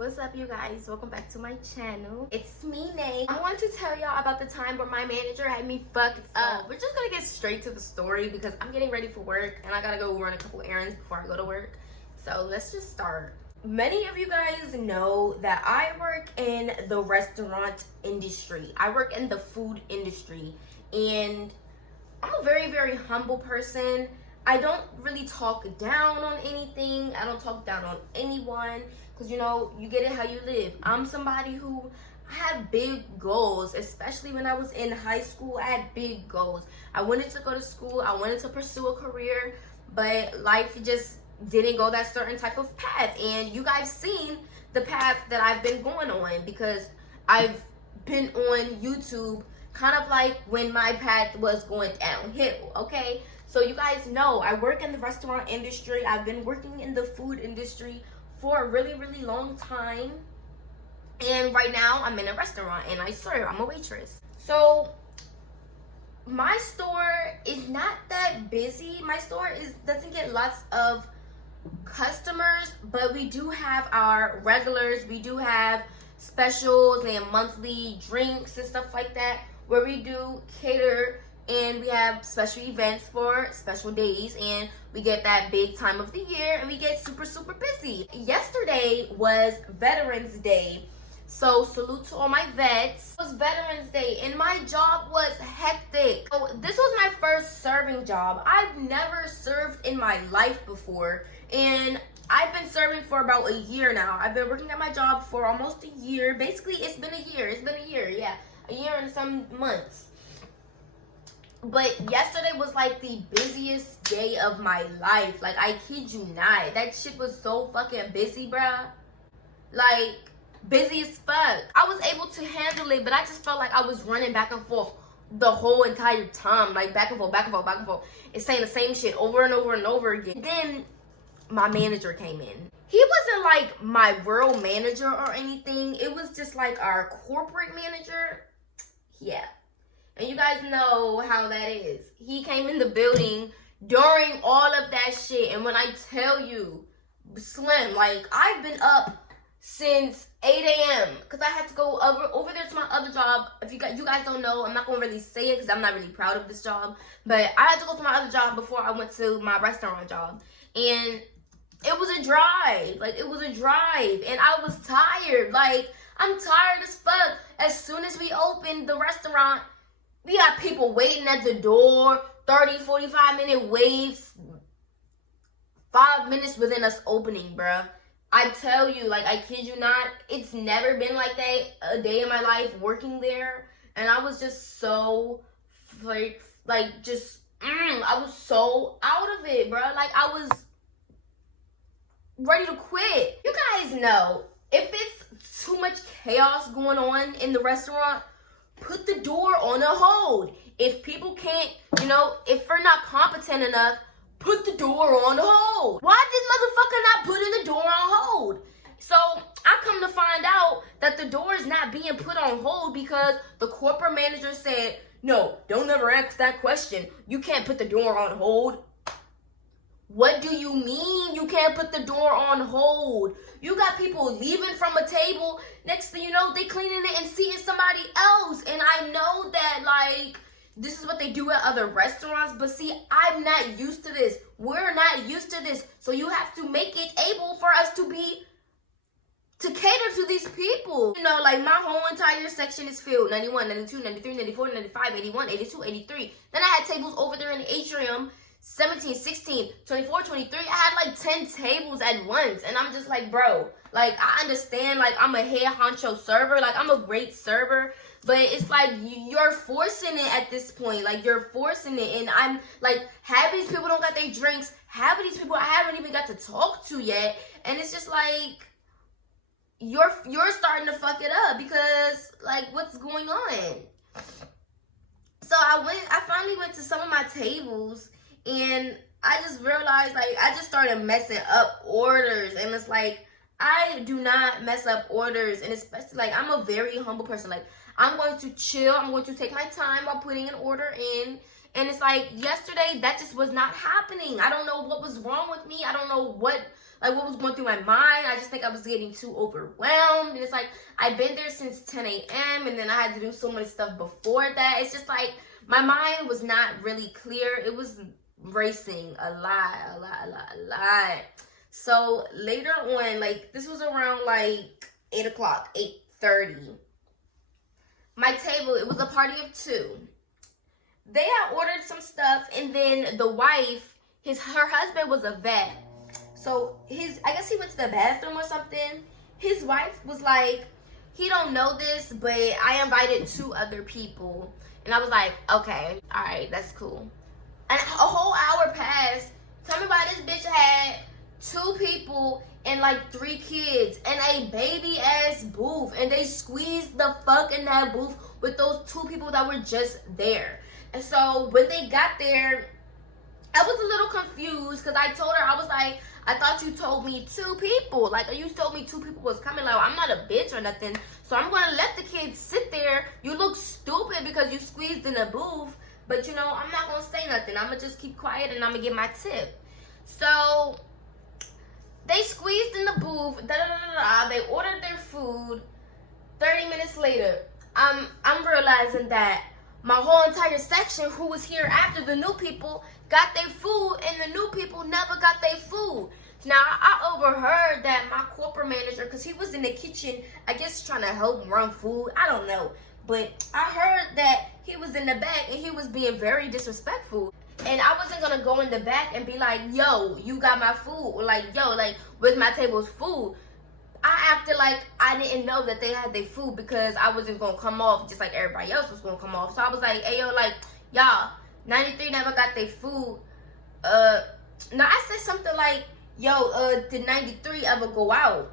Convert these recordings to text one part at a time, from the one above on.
What's up, you guys? Welcome back to my channel. It's me, Nay. I want to tell y'all about the time where my manager had me fucked up. We're just gonna get straight to the story because I'm getting ready for work and I gotta go run a couple errands before I go to work. So let's just start. Many of you guys know that I work in the restaurant industry. I work in the food industry, and I'm a very, very humble person. I don't really talk down on anything. I don't talk down on anyone because, you know, you get it how you live. I'm somebody who had big goals, especially when I was in high school. I had big goals. I wanted to go to school. I wanted to pursue a career, but life just didn't go that certain type of path. And you guys seen the path that I've been going on because I've been on YouTube kind of like when my path was going downhill, okay? So you guys know I work in the restaurant industry. I've been working in the food industry for a really, really long time. And right now I'm in a restaurant and I serve. I'm a waitress. So my store is not that busy. My store doesn't get lots of customers, but we do have our regulars. We do have specials and monthly drinks and stuff like that where we do cater, and we have special events for special days, and we get that big time of the year and we get super, super busy. Yesterday was Veterans Day, so salute to all my vets. It was Veterans Day and my job was hectic. So this was my first serving job. I've never served in my life before, and I've been serving for about a year now. I've been working at my job for almost a year. Basically, it's been a year. Yeah, a year and some months. But yesterday was like the busiest day of my life. Like, I kid you not. That shit was so fucking busy, bruh. Like, busy as fuck. I was able to handle it, but I just felt like I was running back and forth the whole entire time. Like, back and forth, back and forth, back and forth. And saying the same shit over and over and over again. Then my manager came in. He wasn't like my real manager or anything. It was just like our corporate manager. Yeah. And you guys know how that is. He came in the building during all of that shit. And when I tell you, Slim, like, I've been up since 8 a.m. because I had to go over there to my other job. If you guys don't know, I'm not going to really say it because I'm not really proud of this job. But I had to go to my other job before I went to my restaurant job. And it was a drive. Like, it was a drive. And I was tired. Like, I'm tired as fuck. As soon as we opened the restaurant, we got people waiting at the door, 30, 45-minute waits, 5 minutes within us opening, bruh. I tell you, like, I kid you not, it's never been like that a day in my life working there. And I was just so, I was so out of it, bruh. Like, I was ready to quit. You guys know, if it's too much chaos going on in the restaurant, put the door on a hold. If people can't, you know, if we're not competent enough, put the door on hold. Why did motherfucker not put in the door on hold? So I come to find out that the door is not being put on hold because the corporate manager said, no, don't ever ask that question. You can't put the door on hold. What do you mean you can't put the door on hold? You got people leaving from a table. Next thing you know, they cleaning it and seeing somebody else. And I know that, like, this is what they do at other restaurants. But see, I'm not used to this. We're not used to this. So you have to make it able for us to cater to these people. You know, like, my whole entire section is filled. 91, 92, 93, 94, 95, 81, 82, 83. Then I had tables over there in the atrium. 17, 16, 24, 23. I had like 10 tables at once. And I'm just like, bro, like, I understand, like, I'm a head honcho server. Like, I'm a great server. But it's like, you're forcing it at this point. Like, you're forcing it. And I'm like, half these people don't got their drinks. Half of these people I haven't even got to talk to yet. And it's just like, you're starting to fuck it up because, like, what's going on? So I finally went to some of my tables. And I just realized, like, I just started messing up orders. And it's like, I do not mess up orders. And especially, like, I'm a very humble person. Like, I'm going to chill. I'm going to take my time while putting an order in. And it's like yesterday, that just was not happening. I don't know what was wrong with me. I don't know what was going through my mind. I just think I was getting too overwhelmed. And it's like, I've been there since 10 a.m. and then I had to do so much stuff before that. It's just like, my mind was not really clear. It was racing a lot. So later on, like, this was around like 8 o'clock, 8:30. My table, it was a party of 2. They had ordered some stuff, and then the wife, her husband was a vet. So I guess he went to the bathroom or something. His wife was like, he don't know this, but I invited 2 other people. And I was like, okay, all right, that's cool. And a whole hour passed. Tell me why this bitch had 2 people and like 3 kids and a baby ass booth, and they squeezed the fuck in that booth with those 2 people that were just there. And so when they got there, I was a little confused because I told her, I was like, I thought you told me 2 people. Like, you told me 2 people was coming. Like, I'm not a bitch or nothing. So I'm going to let the kids sit there. You look stupid because you squeezed in a booth. But, you know, I'm not going to say nothing. I'm going to just keep quiet and I'm going to get my tip. So they squeezed in the booth. They ordered their food. 30 minutes later, I'm realizing that my whole entire section who was here after the new people got their food, and the new people never got their food. Now, I overheard that my corporate manager, because he was in the kitchen, I guess trying to help run food, I don't know. But I heard that he was in the back and he was being very disrespectful. And I wasn't going to go in the back and be like, yo, you got my food. Or like, yo, like, where's my table's food? I acted like I didn't know that they had their food because I wasn't going to come off just like everybody else was going to come off. So I was like, hey, yo, like, y'all, 93 never got their food. Now I said something like, yo, did 93 ever go out?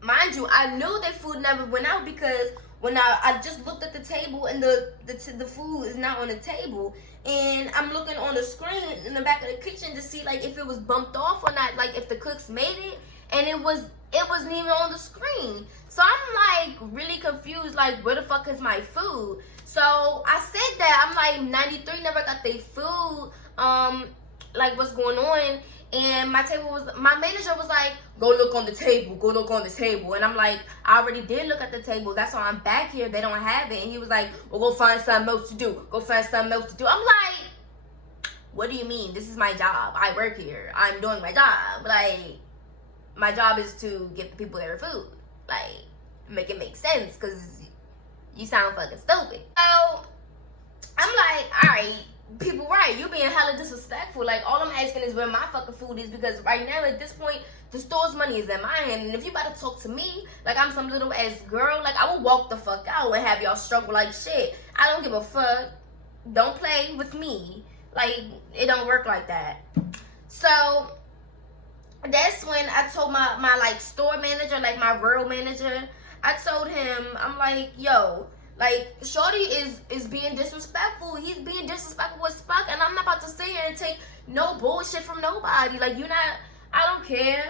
Mind you, I knew their food never went out because when I just looked at the table and the food is not on the table. And I'm looking on the screen in the back of the kitchen to see like if it was bumped off or not, like if the cooks made it. And it wasn't even on the screen. So I'm like really confused, like where the fuck is my food? So I said that, I'm like 93 never got their food, like what's going on? And my manager was like, go look on the table, And I'm like, I already did look at the table, that's why I'm back here, they don't have it. And he was like, well, go find something else to do, I'm like, what do you mean? This is my job, I work here, I'm doing my job, like, my job is to get the people their food. Like, make it make sense, because you sound fucking stupid. So, I'm like, alright, people, right, you being hella disrespectful. Like, all I'm asking is where my fucking food is, because right now, at this point, the store's money is in my hand. And if you about to talk to me like I'm some little ass girl, like, I will walk the fuck out and have y'all struggle like shit. I don't give a fuck. Don't play with me. Like, it don't work like that. So that's when I told my like store manager, like my rural manager, I told him, I'm like, yo, like, shorty is being disrespectful. He's being disrespectful as fuck, and I'm not about to sit here and take no bullshit from nobody. Like, I don't care.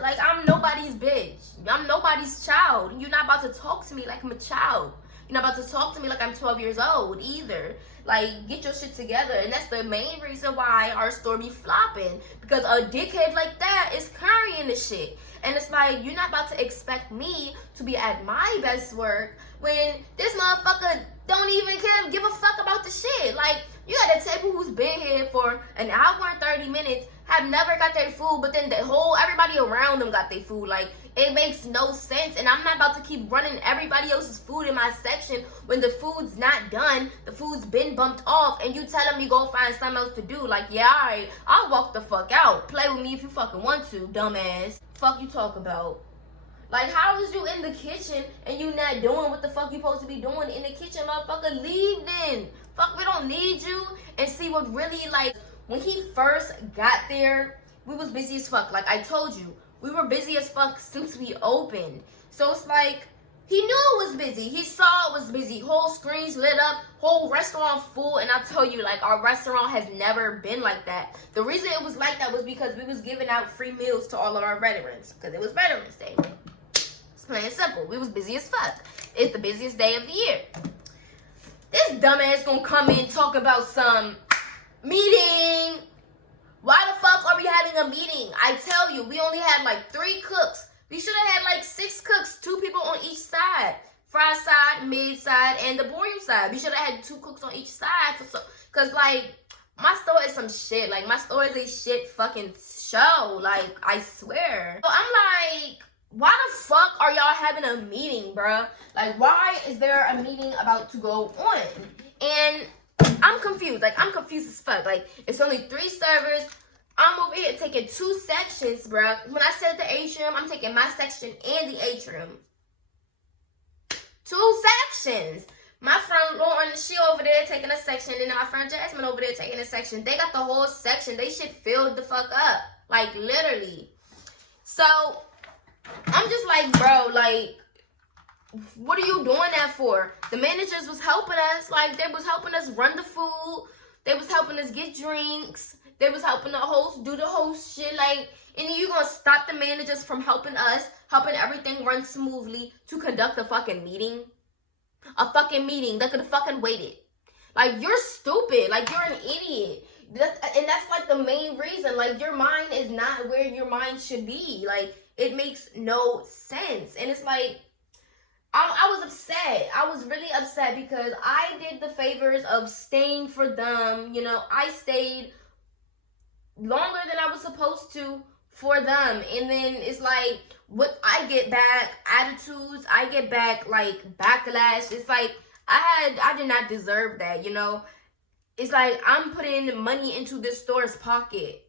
Like, I'm nobody's bitch. I'm nobody's child. You're not about to talk to me like I'm a child. You're not about to talk to me like I'm 12 years old either. Like, get your shit together. And that's the main reason why our store be flopping. Because a dickhead like that is carrying the shit. And it's like, you're not about to expect me to be at my best work when this motherfucker don't even give a fuck about the shit. Like, you got a table who's been here for an hour and 30 minutes, have never got their food, but then everybody around them got their food. Like, it makes no sense. And I'm not about to keep running everybody else's food in my section when the food's not done, the food's been bumped off, and you telling me go find something else to do. Like, yeah, alright, I'll walk the fuck out. Play with me if you fucking want to, dumbass. Fuck you talk about. Like, how is you in the kitchen and you not doing what the fuck you supposed to be doing in the kitchen, motherfucker? Leave then. Fuck, we don't need you. And see what really, like, when he first got there, we was busy as fuck. Like I told you, we were busy as fuck since we opened. So it's like, he knew it was busy. He saw it was busy. Whole screens lit up, whole restaurant full. And I tell you, like, our restaurant has never been like that. The reason it was like that was because we was giving out free meals to all of our veterans. Because it was Veterans Day. It's plain and simple. We was busy as fuck. It's the busiest day of the year. This dumbass gonna come in talk about some meeting. Why the fuck are we having a meeting? I tell you, we only had like 3 cooks. We should have had like 6 cooks, 2 people on each side. Fry side, mid side, and the boil side. We should have had 2 cooks on each side. Cause like, my store is some shit. Like, my store is a shit fucking show. Like, I swear. So I'm like, why the fuck are y'all having a meeting, bruh? Like, why is there a meeting about to go on? And I'm confused. Like, I'm confused as fuck. Like, it's only 3 servers. I'm over here taking 2 sections, bruh. When I said the atrium, I'm taking my section and the atrium. 2 sections. My friend Lauren, she over there taking a section, and then my friend Jasmine over there taking a section. They got the whole section. They shit filled the fuck up. Like, literally. So, I'm just like, bro, like, what are you doing that for? The managers was helping us. Like, they was helping us run the food. They was helping us get drinks. They was helping the host do the host shit. Like, and then you gonna stop the managers from helping us, helping everything run smoothly to conduct a fucking meeting? A fucking meeting that could have fucking waited. Like, you're stupid. Like, you're an idiot. And that's like the main reason. Like, your mind is not where your mind should be. Like, it makes no sense. And it's like, I was upset. I was really upset because I did the favors of staying for them. You know, I stayed longer than I was supposed to for them. And then it's like, what I get back, attitudes, I get back, like, backlash. It's like, I did not deserve that, you know. It's like, I'm putting money into this store's pocket.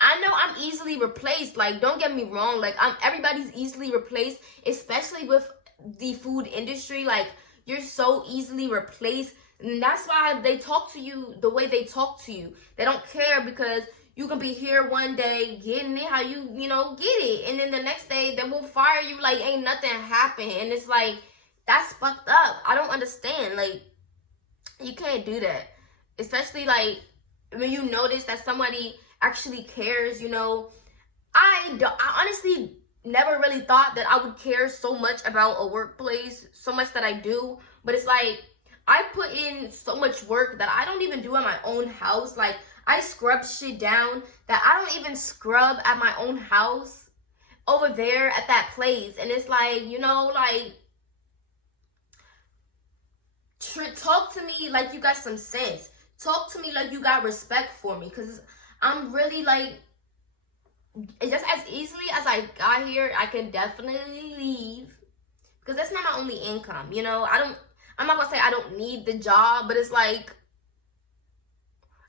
I know I'm easily replaced. Like, don't get me wrong. Like, everybody's easily replaced, especially with the food industry. Like, you're so easily replaced. And that's why they talk to you the way they talk to you. They don't care because you can be here one day getting it how you know, get it. And then the next day, they will fire you like ain't nothing happened. And it's like, that's fucked up. I don't understand. Like, you can't do that. Especially, like, when you notice that somebody actually cares, you know. I honestly never really thought that I would care so much about a workplace, so much that I do. But it's like, I put in so much work that I don't even do at my own house. Like, I scrub shit down that I don't even scrub at my own house over there at that place. And it's like, you know, like, talk to me like you got some sense. Talk to me like you got respect for me. Because I'm really like, just as easily as I got here, I can definitely leave. Because that's not my only income, you know. I'm not going to say I don't need the job, but it's like,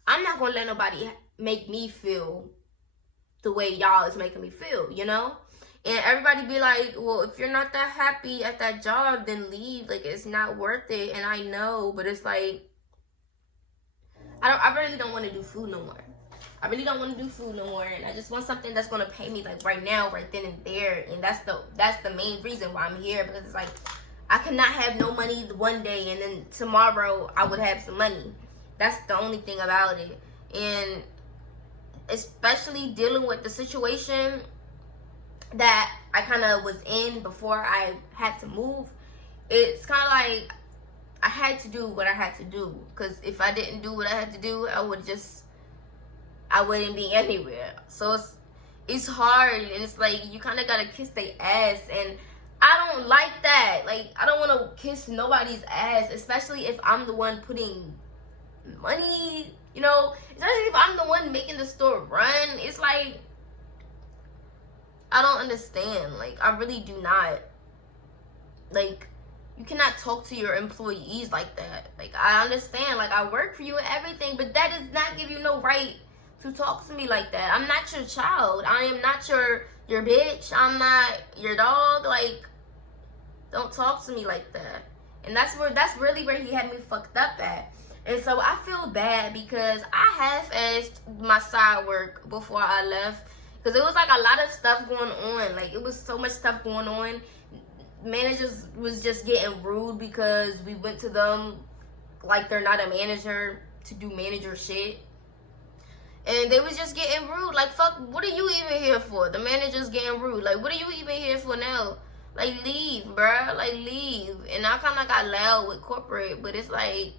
I'm not going to let nobody make me feel the way y'all is making me feel, you know? And everybody be like, well, if you're not that happy at that job, then leave. Like, it's not worth it. And I know, but it's like, I really don't want to do food no more. I really don't want to do food no more. And I just want something that's going to pay me, like, right now, right then and there. And that's the main reason why I'm here. Because it's like, I cannot have no money one day and then tomorrow I would have some money. That's the only thing about it. And especially dealing with the situation that I kind of was in before I had to move, it's kind of like I had to do what I had to do. Because if I didn't do what I had to do, I wouldn't be anywhere. So it's hard, and it's like you kind of got to kiss their ass. And I don't like that. Like, I don't want to kiss nobody's ass, especially if I'm the one putting money, you know, especially if I'm the one making the store run. It's like, I don't understand. Like, I really do not. Like, you cannot talk to your employees like that. Like, I understand. Like, I work for you and everything, but that does not give you no right to talk to me like that. I'm not your child. I am not your bitch. I'm not your dog. Like, don't talk to me like that. And that's really where he had me fucked up at. And so I feel bad because I half-assed my side work before I left. Because it was like a lot of stuff going on. Like, it was so much stuff going on. Managers was just getting rude because we went to them like they're not a manager to do manager shit. And they was just getting rude. Like, fuck, what are you even here for? The manager's getting rude. Like, what are you even here for now? Like, leave, bruh. Like, leave. And I kind of got loud with corporate, but it's like,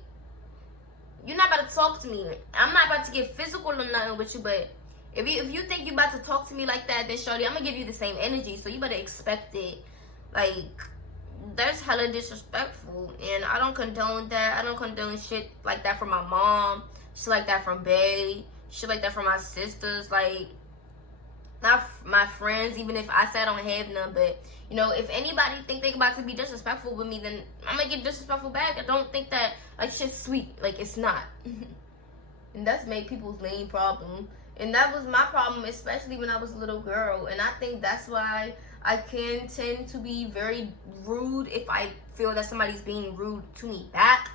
you're not about to talk to me. I'm not about to get physical or nothing with you, but if you think you about to talk to me like that, then shorty, I'm gonna give you the same energy, so you better expect it. Like, that's hella disrespectful, and I don't condone that. I don't condone shit like that from my mom, shit like that from Bae, shit like that from my sisters, like, not my friends, even if I say I don't have none. But, you know, if anybody think they about to be disrespectful with me, then I'm gonna get disrespectful back. I don't think that, like, shit's sweet. Like, it's not. And that's made people's main problem. And that was my problem, especially when I was a little girl. And I think that's why I can tend to be very rude if I feel that somebody's being rude to me back.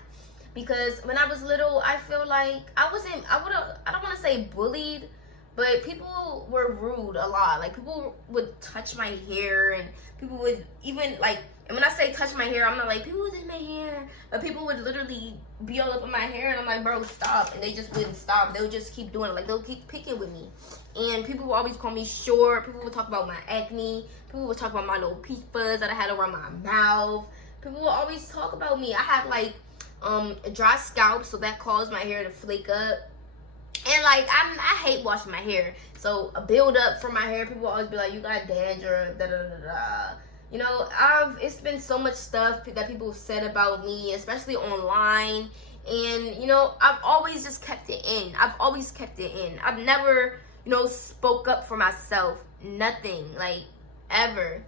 Because when I was little, I feel like I don't want to say bullied, but people were rude a lot. Like, people would touch my hair, and people would even, like, and when I say touch my hair, I'm not like, people would touch my hair, but people would literally be all up in my hair, and I'm like, bro, stop. And they just wouldn't stop. They would just keep doing it. Like, they'll keep picking with me. And people would always call me short. People would talk about my acne. People would talk about my little peach fuzz that I had around my mouth. People would always talk about me. I had, like, a dry scalp, so that caused my hair to flake up. And, like, I hate washing my hair. So, a build up from my hair, people will always be like, you got dandruff, da-da-da-da. You know, it's been so much stuff that people have said about me, especially online. And, you know, I've always just kept it in. I've always kept it in. I've never, you know, spoke up for myself. Nothing, like, ever.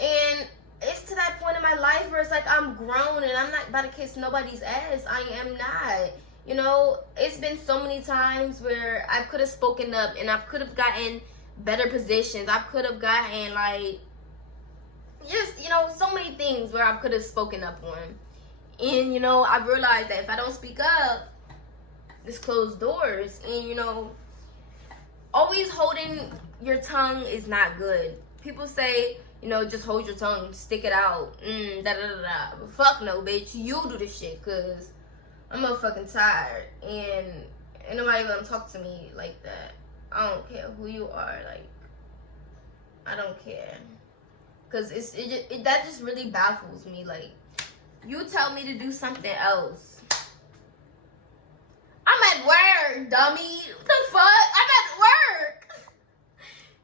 And it's to that point in my life where it's like I'm grown and I'm not about to kiss nobody's ass. I am not. You know, it's been so many times where I could have spoken up and I could have gotten better positions. I could have gotten, like, just, you know, so many things where I could have spoken up on. And, you know, I've realized that if I don't speak up, there's closed doors. And, you know, always holding your tongue is not good. People say, you know, just hold your tongue, stick it out, da-da-da-da. But fuck no, bitch. You do this shit, because I'm motherfucking tired, and ain't nobody gonna talk to me like that. I don't care who you are, like, I don't care. Because that just really baffles me. Like, you tell me to do something else. I'm at work, dummy. What the fuck? I'm at work.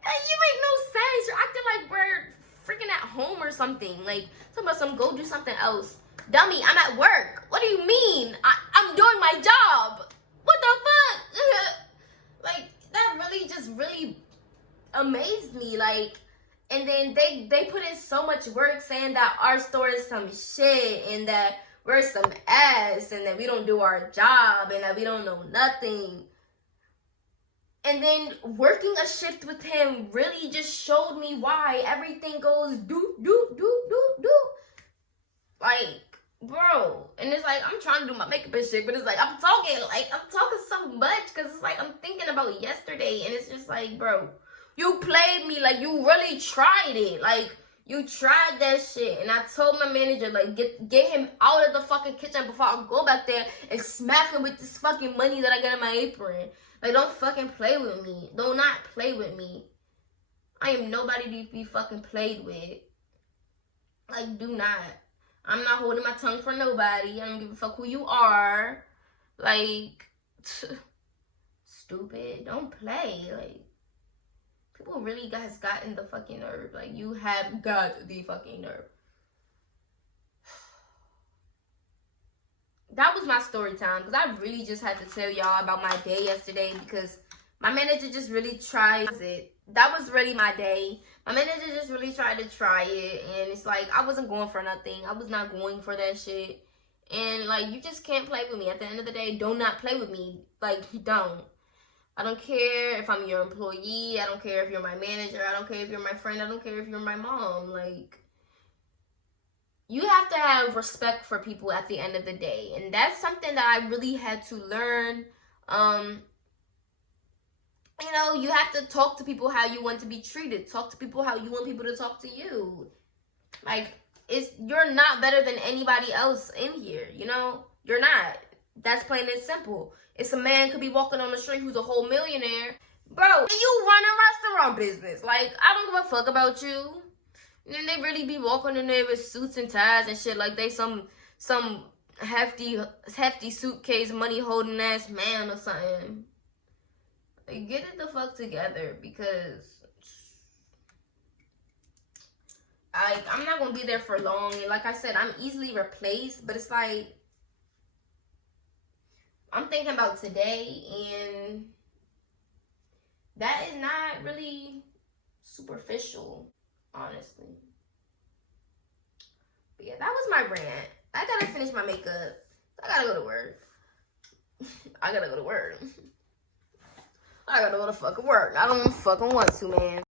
Hey, you make no sense. You're acting like we're freaking at home or something. Like, talking about go do something else. Dummy, I'm at work. What do you mean? I'm doing my job. What the fuck? Like, that really just really amazed me. Like, and then they put in so much work saying that our store is some shit and that we're some ass and that we don't do our job and that we don't know nothing. And then working a shift with him really just showed me why everything goes do. Like, bro. And it's like, I'm trying to do my makeup and shit, but it's like, I'm talking so much because it's like I'm thinking about yesterday, and it's just like, bro, you played me. Like, you really tried it. Like, you tried that shit. And I told my manager, like, get him out of the fucking kitchen before I go back there and smack him with this fucking money that I got in my apron. Like, don't fucking play with me. Do not play with me. I am nobody to be fucking played with. Like, do not. I'm not holding my tongue for nobody. I don't give a fuck who you are. Like, stupid. Don't play. Like, people really has gotten the fucking nerve. Like, you have got the fucking nerve. That was my story time, because I really just had to tell y'all about my day yesterday, because my manager just really tries it. That was really my day. My manager just really tried to try it, and it's like, I wasn't going for nothing. I was not going for that shit. And, like, you just can't play with me. At the end of the day, do not play with me. Like, don't. I don't care if I'm your employee. I don't care if you're my manager. I don't care if you're my friend. I don't care if you're my mom. Like, you have to have respect for people at the end of the day. And that's something that I really had to learn. You know, you have to talk to people how you want to be treated. Talk to people how you want people to talk to you. Like, you're not better than anybody else in here, you know? You're not. That's plain and simple. It's a man could be walking on the street who's a whole millionaire. Bro, you run a restaurant business. Like, I don't give a fuck about you. And then they really be walking in there with suits and ties and shit like they some hefty suitcase money holding ass man or something. Like, get it the fuck together, because I'm not gonna be there for long. Like I said, I'm easily replaced, but it's like I'm thinking about today, and that is not really superficial, honestly. But yeah, that was my rant. I gotta finish my makeup. I gotta go to work. I gotta go to work. I gotta go to fucking work. I don't fucking want to, man.